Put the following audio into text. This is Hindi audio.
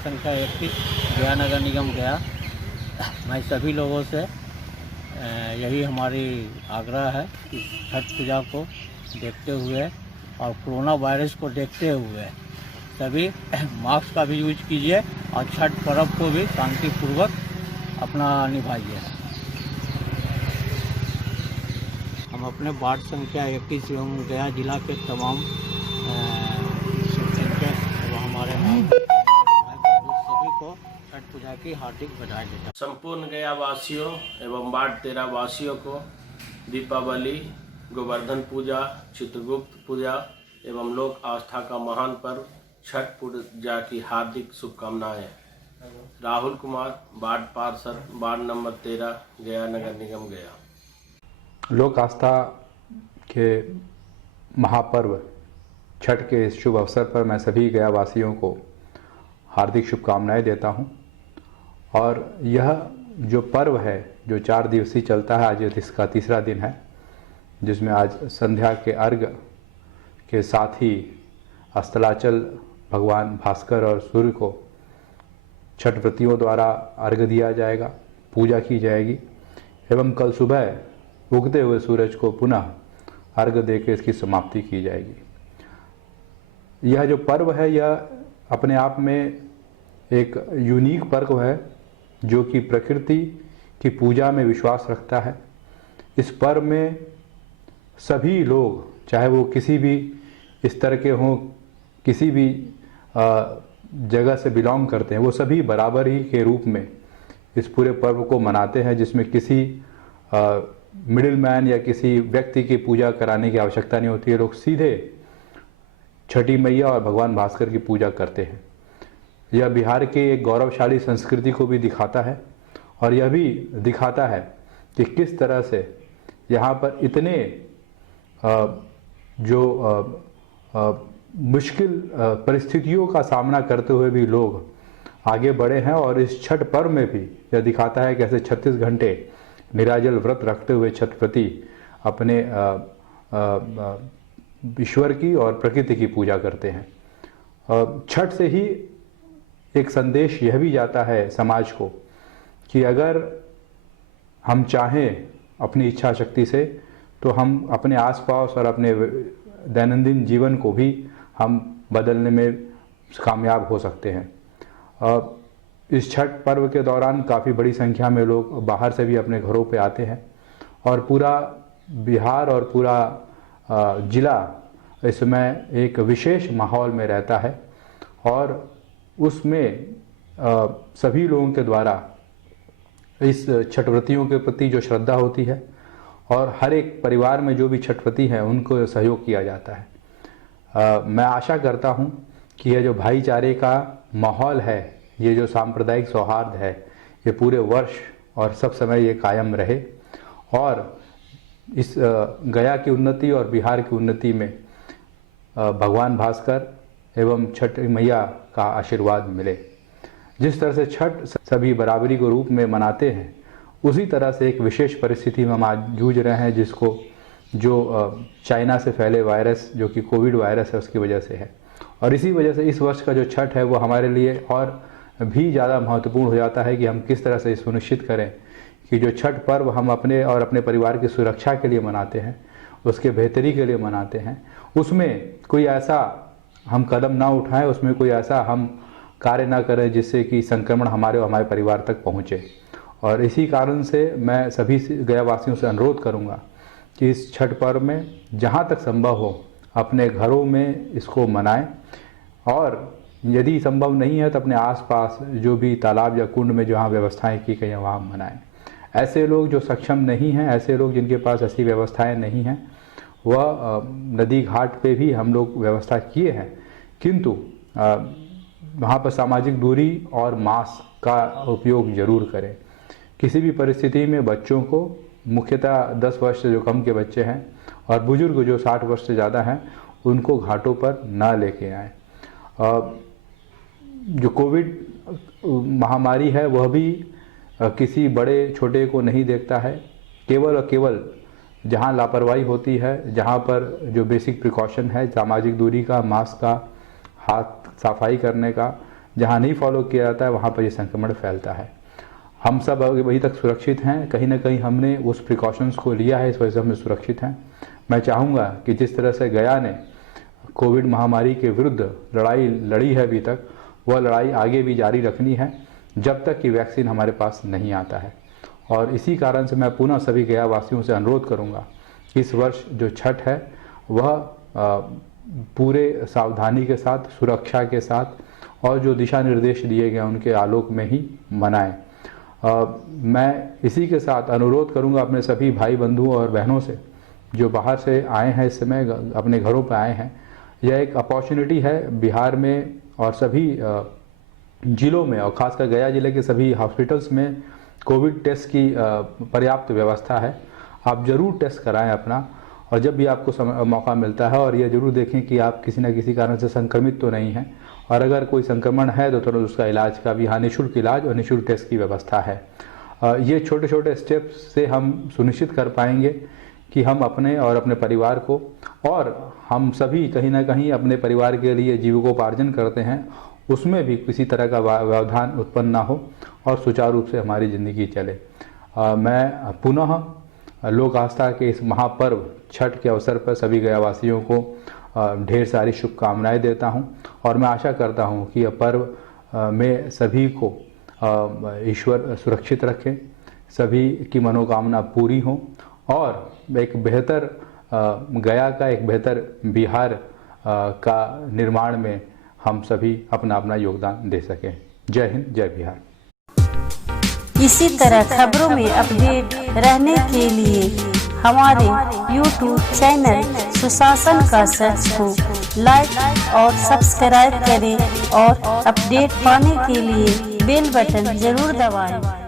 संख्या 21 गया नगर निगम गया। मैं सभी लोगों से यही हमारी आग्रह है कि छठ पूजा को देखते हुए और कोरोना वायरस को देखते हुए सभी मास्क का भी यूज कीजिए और छठ पर्व को भी शांतिपूर्वक अपना निभाइए। हम अपने वार्ड संख्या 21 एवं गया जिला के तमाम शिक्षक एवं हमारे सभी को छठ पूजा की हार्दिक बधाई देता हूं। संपूर्ण गया वासियों एवं वार्ड 13 वासियों को दीपावली, गोवर्धन पूजा, चित्रगुप्त पूजा एवं लोक आस्था का महान पर्व छठ पूजा की हार्दिक शुभकामनाएं। राहुल कुमार, वार्ड पार्षद, वार्ड नंबर 13, गया नगर निगम गया। लोक आस्था के महापर्व छठ के इस शुभ अवसर पर मैं सभी गया वासियों को हार्दिक शुभकामनाएं देता हूं। और यह जो पर्व है जो 4 दिवसीय चलता है, आज इसका तीसरा दिन है, जिसमें आज संध्या के अर्घ के साथ ही अस्ताचल भगवान भास्कर और सूर्य को छठ व्रतियों द्वारा अर्घ दिया जाएगा, पूजा की जाएगी एवं कल सुबह उगते हुए सूरज को पुनः अर्घ देकर इसकी समाप्ति की जाएगी। यह जो पर्व है यह अपने आप में एक यूनिक पर्व है जो कि प्रकृति की पूजा में विश्वास रखता है। इस पर्व में सभी लोग, चाहे वो किसी भी स्तर के हों, किसी भी जगह से बिलोंग करते हैं, वो सभी बराबर ही के रूप में इस पूरे पर्व को मनाते हैं, जिसमें किसी मिडिल मैन या किसी व्यक्ति की पूजा कराने की आवश्यकता नहीं होती है। लोग सीधे छठी मैया और भगवान भास्कर की पूजा करते हैं। यह बिहार के एक गौरवशाली संस्कृति को भी दिखाता है और यह भी दिखाता है कि किस तरह से यहाँ पर इतने मुश्किल परिस्थितियों का सामना करते हुए भी लोग आगे बढ़े हैं। और इस छठ पर्व में भी यह दिखाता है कैसे 36 घंटे निराजल व्रत रखते हुए छठ व्रती अपने ईश्वर की और प्रकृति की पूजा करते हैं। छठ से ही एक संदेश यह भी जाता है समाज को कि अगर हम चाहें अपनी इच्छा शक्ति से तो हम अपने आसपास और अपने दैनंदिन जीवन को भी हम बदलने में कामयाब हो सकते हैं। इस छठ पर्व के दौरान काफ़ी बड़ी संख्या में लोग बाहर से भी अपने घरों पे आते हैं और पूरा बिहार और पूरा जिला इसमें एक विशेष माहौल में रहता है। और उसमें सभी लोगों के द्वारा इस छठव्रतियों के प्रति जो श्रद्धा होती है और हर एक परिवार में जो भी छठव्रती हैं उनको सहयोग किया जाता है। मैं आशा करता हूं कि यह जो भाईचारे का माहौल है, ये जो सांप्रदायिक सौहार्द है, ये पूरे वर्ष और सब समय ये कायम रहे और इस गया की उन्नति और बिहार की उन्नति में भगवान भास्कर एवं छठ मैया का आशीर्वाद मिले। जिस तरह से छठ सभी बराबरी के रूप में मनाते हैं, उसी तरह से एक विशेष परिस्थिति में हम आज जूझ रहे हैं, जिसको जो चाइना से फैले वायरस जो कि कोविड वायरस है उसकी वजह से है। और इसी वजह से इस वर्ष का जो छठ है वो हमारे लिए और भी ज़्यादा महत्वपूर्ण हो जाता है कि हम किस तरह से सुनिश्चित करें कि जो छठ पर्व हम अपने और अपने परिवार की सुरक्षा के लिए मनाते हैं, उसके बेहतरी के लिए मनाते हैं, उसमें कोई ऐसा हम कदम ना उठाएं, उसमें कोई ऐसा हम कार्य ना करें जिससे कि संक्रमण हमारे और हमारे परिवार तक पहुंचे। और इसी कारण से मैं सभी गया वासियों से अनुरोध करूंगा कि इस छठ पर्व में जहां तक संभव हो अपने घरों में इसको मनाएं और यदि संभव नहीं है तो अपने आसपास जो भी तालाब या कुंड में जहाँ व्यवस्थाएं की गई हैं वहाँ मनाएं। ऐसे लोग जो सक्षम नहीं हैं, ऐसे लोग जिनके पास ऐसी व्यवस्थाएं नहीं हैं, वह नदी घाट पे भी हम लोग व्यवस्था किए हैं, किंतु वहाँ पर सामाजिक दूरी और मास्क का उपयोग जरूर करें। किसी भी परिस्थिति में बच्चों को, मुख्यतः 10 वर्ष से जो कम के बच्चे हैं और बुजुर्ग जो 60 वर्ष से ज़्यादा हैं, उनको घाटों पर ना लेके आएँ। जो कोविड महामारी है वह भी किसी बड़े छोटे को नहीं देखता है। केवल और केवल जहाँ लापरवाही होती है, जहाँ पर जो बेसिक प्रिकॉशन है, सामाजिक दूरी का, मास्क का, हाथ सफाई करने का, जहाँ नहीं फॉलो किया जाता है वहाँ पर ये संक्रमण फैलता है। हम सब अभी तक सुरक्षित हैं, कहीं ना कहीं हमने उस प्रिकॉशंस को लिया है, इस वजह से हम सुरक्षित हैं। मैं चाहूँगा कि जिस तरह से गया ने कोविड महामारी के विरुद्ध लड़ाई लड़ी है अभी तक, वह लड़ाई आगे भी जारी रखनी है जब तक कि वैक्सीन हमारे पास नहीं आता है। और इसी कारण से मैं पुनः सभी गया वासियों से अनुरोध करूँगा कि इस वर्ष जो छठ है वह पूरे सावधानी के साथ, सुरक्षा के साथ और जो दिशा निर्देश दिए गए उनके आलोक में ही मनाएं। मैं इसी के साथ अनुरोध करूंगा अपने सभी भाई बंधुओं और बहनों से जो बाहर से आए हैं, इस समय अपने घरों पर आए हैं। यह एक अपॉर्चुनिटी है बिहार में और सभी जिलों में, और खासकर गया जिले के सभी हॉस्पिटल्स में कोविड टेस्ट की पर्याप्त व्यवस्था है। आप ज़रूर टेस्ट कराएं अपना, और जब भी आपको मौका मिलता है, और यह जरूर देखें कि आप किसी न किसी कारण से संक्रमित तो नहीं हैं, और अगर कोई संक्रमण है तो तुरंत उसका इलाज का भी निःशुल्क इलाज और निःशुल्क टेस्ट की व्यवस्था है। ये छोटे छोटे स्टेप्स से हम सुनिश्चित कर पाएंगे कि हम अपने और अपने परिवार को, और हम सभी कहीं ना कहीं अपने परिवार के लिए जीविकोपार्जन करते हैं, उसमें भी किसी तरह का व्यवधान उत्पन्न ना हो और सुचारू रूप से हमारी ज़िंदगी चले। मैं पुनः लोक आस्था के इस महापर्व छठ के अवसर पर सभी गयावासियों को ढेर सारी शुभकामनाएं देता हूं, और मैं आशा करता हूं कि यह पर्व में सभी को ईश्वर सुरक्षित रखें, सभी की मनोकामना पूरी हो, और एक बेहतर गया का, एक बेहतर बिहार का निर्माण में हम सभी अपना अपना योगदान दे सकें। जय हिंद, जय बिहार। इसी तरह खबरों में अपडेट रहने के लिए हमारे YouTube चैनल सुशासन का सर्च को लाइक और सब्सक्राइब करें, और अपडेट पाने के लिए बेल बटन जरूर दबाएं।